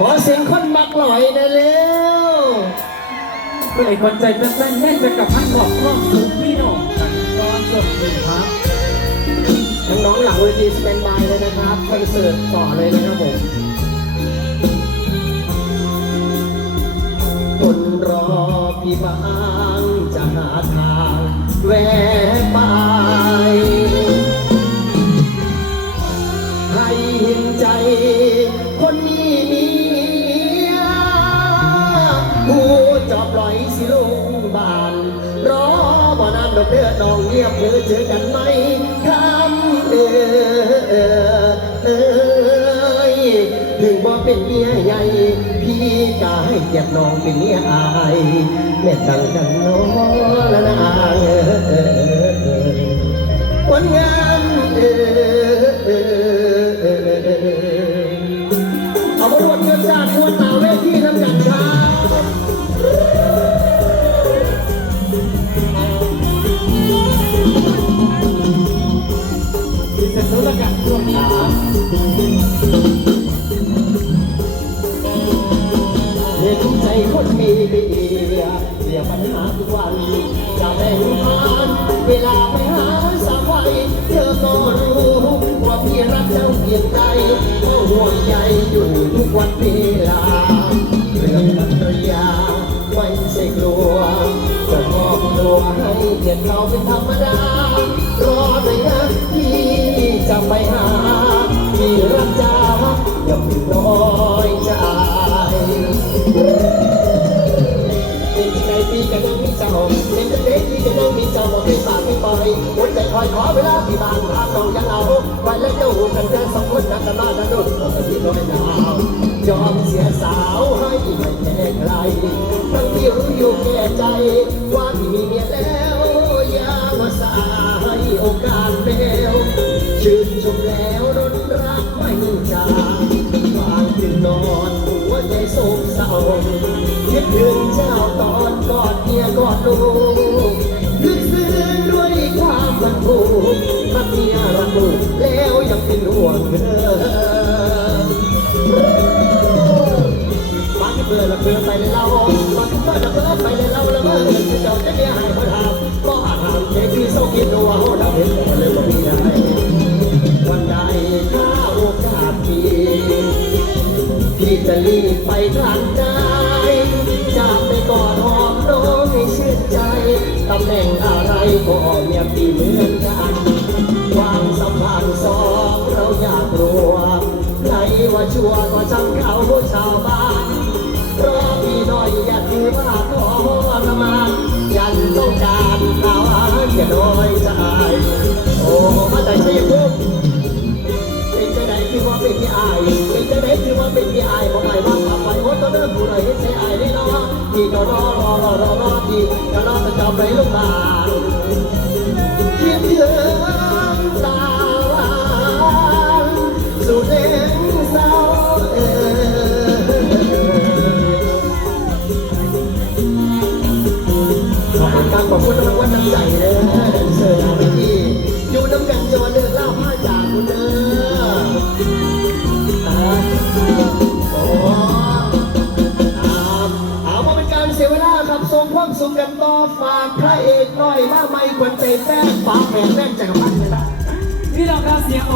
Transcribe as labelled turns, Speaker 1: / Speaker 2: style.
Speaker 1: ขอเสียงคนมักหน่อยนะเร็ว
Speaker 2: เพื่อไอ้คนใจเป็นแฟนแน่จะกับพันบอกครอบสูงพี่น้องกันตอนสดหนึ่งครับ
Speaker 1: น้องๆหลังเวทีสแตนบายเลยนะครับคอนเสิร์ตต่อเลยนะครับผมคนรอพี่บางจะหาทางแวะไป ปล่อยสิลุงบาน รอบ่นานดอกเดือน้องเงียบหรือเจอกันไหมคำเออเออเอยถึงบ่เป็นเมียใหญ่ พี่ก็ให้เกียรติน้องเป็นเมียอายแม่ตั้งกันน้องละนางวันงามเออเอาบทบทเงินจานมวลหนาเวทีน้
Speaker 2: วง
Speaker 1: ใยอยู่ทุกวันเวลาเรื่องภรรยาไม่ใช่กลัวจะมอบตัวให้เกียรติเขาเป็นธรรมดารอหน่อยนะพี่จะไปหาพี่รักจ้าอย่าเพิ่งน้อยใจเป็นยังไงพี่ก็ต้องมีเจ้าเป็นจังไงพี่ก็ต้องมีเจ้า ต่อยหัวใจคอยขอเวลาพี่บางหาต้องยังเอาไว้แล้วเจ้ากันแค่สองคนนักกันมาดันดุนปกติก็ไม่ยาวยอมเสียสาวให้ไม่แพ้ใครทั้งที่รู้อยู่แก่ใจ ว่าพี่มีเมียแล้วอย่ามาสายโอกาสเบลชื่นชมแล้วรนรักไม่จางวางถึงนอนหัวใจโศกเศร้าคิดถึงเจ้าตอนกอดเมียกอดลูก ห่วงเธอมาที่เบื่อละเบื่อไปเลยเรามาที่เบื่อละเบื่อไปเลยเราละเบื่อจะเจ้าจะเมียให้เขาทำก็อาหารเจ๊คือโซกินนัวโหดาเห็นแต่เลยว่ามีได้วันใดถ้าโอกาสดีพี่จะรีบไปทางใดจากไปกอดหอมน้องให้ชื่นใจตำแหน่งอะไรก็เมียพี่เหมือนกันความสัมพันธ์สอง เราอยากรวมใครว่าชัวก็ช่างเขาชาวบ้านรอพี่หน่อยอย่าถือว่าขอละมานยันต้องการข่าวอาอย่าน้อยใจโอ้มาแต่ชัยภูมิเป็นจะไหนคือว่าเป็นที่อายเป็นจะไหนคือว่าเป็นที่อายบอกไปว่าขับไปโอ้ตอนเริ่มผู้ใดเห็นใจอายได้เนาะที่ก็รอรอรอรอรอที่ก็รอจะจำไปลูกบาล ขอบคุณครับขอบคุณรางวัลน้ำใจเลยเสิร์ฟที่อยู่น้ำกันจะมาเลือกเล่าผ้าจากคุณเด้อโอ้ครับเอามาเป็นการเสียเวลาขับส่งความสุขกันต่อฝากพระเอกหน่อยมาไม่ควรเตะแป้งฝากแผงแป้งจักรพันธ์เลยนะ
Speaker 2: พี่น้องครับเสียง